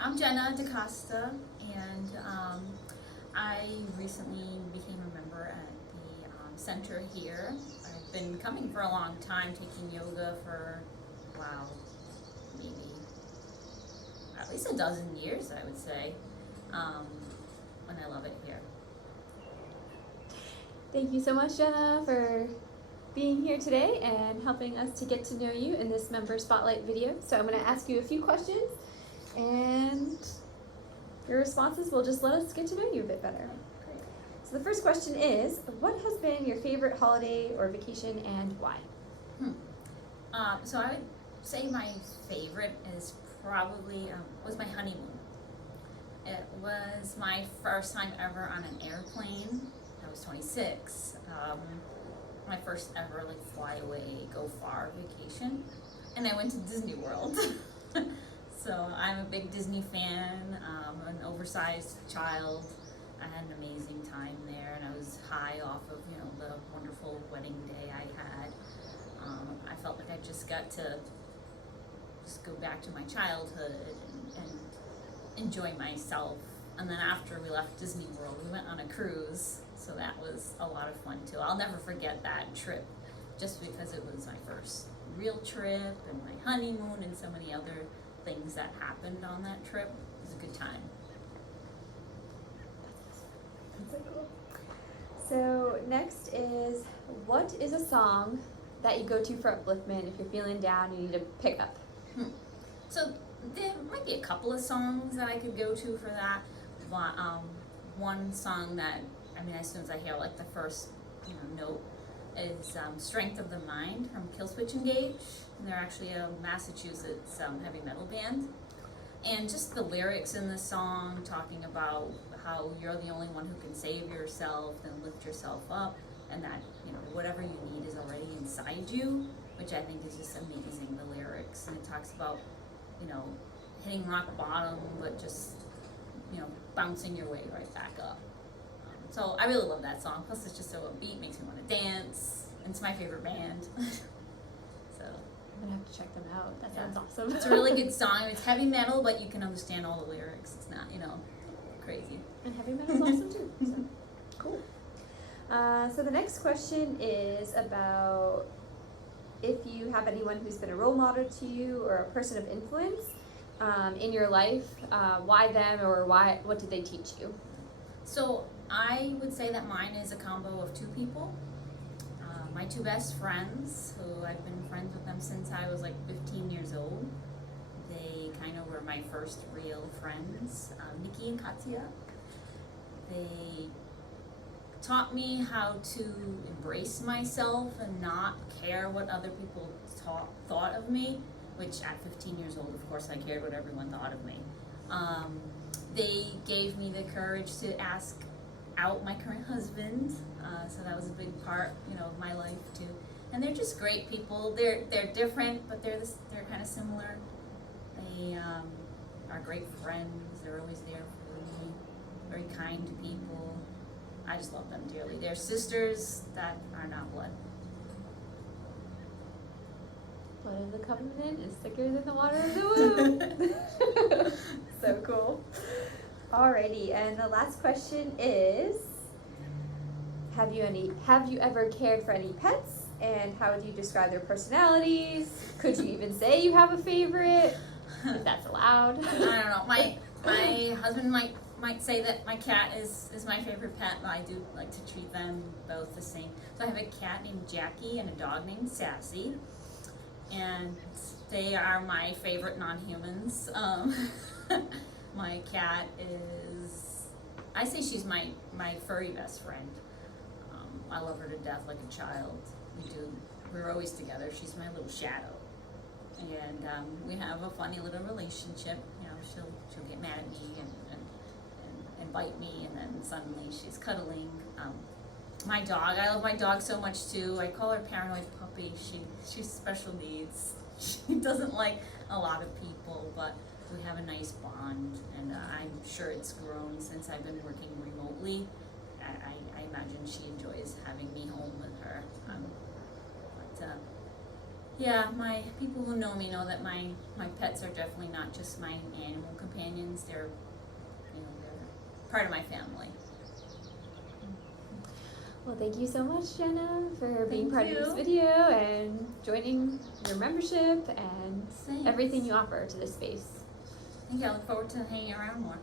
I'm Jeanna DaCosta, and I recently became a member at the center here. I've been coming for a long time, taking yoga for, wow, maybe at least a dozen years, I would say, and I love it here. Thank you so much, Jenna, for being here today and helping us to get to know you in this member spotlight video. So I'm going to ask you a few questions, and your responses will just let us get to know you a bit better. Great. So the first question is, what has been your favorite holiday or vacation and why? So I would say my favorite is probably was my honeymoon. It was my first time ever on an airplane. I was 26. My first ever fly away, go far vacation, and I went to Disney World. So I'm a big Disney fan. An oversized child. I had an amazing time there, and I was high off of the wonderful wedding day I had. I felt like I just got to go back to my childhood and enjoy myself. And then after we left Disney World, we went on a cruise, so that was a lot of fun too. I'll never forget that trip, just because it was my first real trip and my honeymoon and so many other things that happened on that trip. It was a good time. That's so cool. So next is, what is a song that you go to for upliftment if you're feeling down, you need to pick up? So there might be a couple of songs that I could go to for that. One song that, as soon as I hear the first note is Strength of the Mind from Killswitch Engage. And they're actually a Massachusetts heavy metal band. And just the lyrics in the song talking about how you're the only one who can save yourself and lift yourself up, and that whatever you need is already inside you, which I think is just amazing, the lyrics. And it talks about hitting rock bottom, but just bouncing your way right back up. So I really love that song. Plus it's just so upbeat, makes me want to dance, and it's my favorite band. So I'm gonna have to check them out. That sounds awesome. It's a really good song. It's heavy metal, but you can understand all the lyrics. It's not crazy. And heavy metal's awesome too. So cool. So the next question is about if you have anyone who's been a role model to you or a person of influence in your life, why them, or what did they teach you? So I would say that mine is a combo of two people. My two best friends, who I've been friends with them since I was 15 years old. They kind of were my first real friends, Nikki and Katya. They taught me how to embrace myself and not care what other people thought of me, which at 15 years old, of course, I cared what everyone thought of me. They gave me the courage to ask out my current husband, so that was a big part, of my life too. And they're just great people. They're different, but they're kind of similar. They are great friends. They're always there for me. Very kind people. I just love them dearly. They're sisters that are not blood. Blood of the covenant is thicker than the water of the womb. So cool. Alrighty, and the last question is, have you ever cared for any pets, and how would you describe their personalities? Could you even say you have a favorite, if that's allowed? I don't know. My husband might say that my cat is my favorite pet, but I do like to treat them both the same. So I have a cat named Jackie and a dog named Sassy, and they are my favorite non-humans. My cat I say she's my furry best friend. I love her to death like a child. We're always together. She's my little shadow. And we have a funny little relationship. She'll get mad at me and bite me, and then suddenly she's cuddling. My dog, I love my dog so much too. I call her Paranoid Puppy. She's special needs. She doesn't like a lot of people, but we have a nice bond, and I'm sure it's grown since I've been working remotely. I imagine she enjoys having me home with her. But Yeah, my people who know me know that my pets are definitely not just my animal companions. They're, they're part of my family. Well, thank you so much, Jeanna, for being Thank part you. of this video and joining your membership and Thanks. everything you offer to this space. Thank you. I look forward to hanging around more.